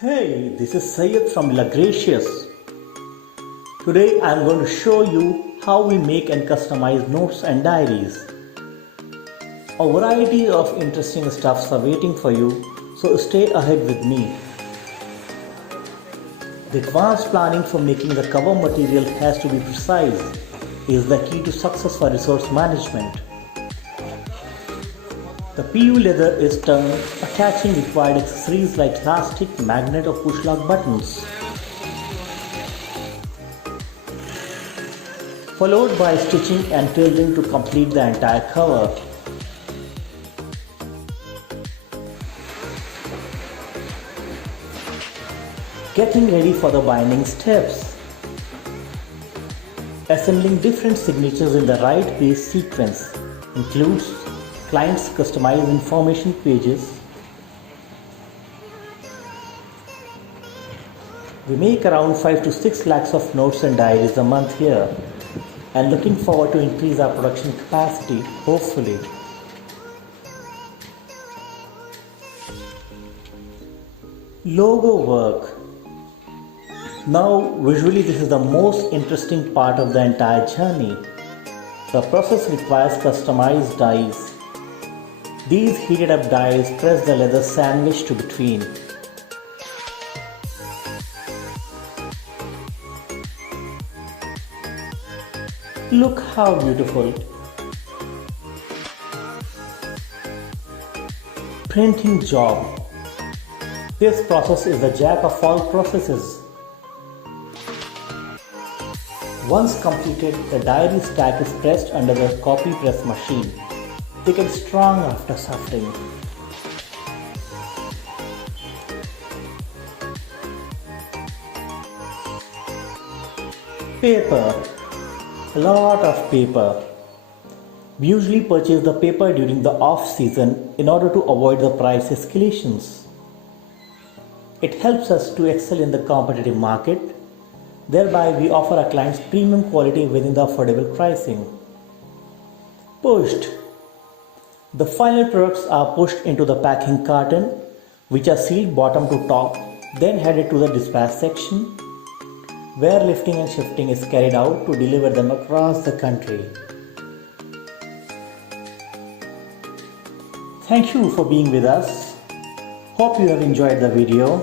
Hey, this is Syed from LeGracious. Today I am going to show you how we make and customize notes and diaries. A variety of interesting stuffs are waiting for you, so stay ahead with me. The advanced planning for making the cover material has to be precise is the key to success for resource management. The PU leather is turned, attaching required accessories like elastic, magnet or push lock buttons. Followed by stitching and tailoring to complete the entire cover. Getting ready for the binding steps. Assembling different signatures in the right page sequence includes clients' customized information pages. We make around 5 to 6 lakhs of notes and diaries a month here and looking forward to increase our production capacity, hopefully. Logo work. Now visually this is the most interesting part of the entire journey. The process requires customized dies. These heated up dies press the leather sandwich to between. Look how beautiful! Printing job. This process is the jack of all processes. Once completed, the diary stack is pressed under the copy press machine. They get strong after suffering. Paper. A lot of paper. We usually purchase the paper during the off-season in order to avoid the price escalations. It helps us to excel in the competitive market. Thereby, we offer our clients premium quality within the affordable pricing. Pushed. The final products are pushed into the packing carton, which are sealed bottom to top, then headed to the dispatch section, where lifting and shifting is carried out to deliver them across the country. Thank you for being with us. Hope you have enjoyed the video.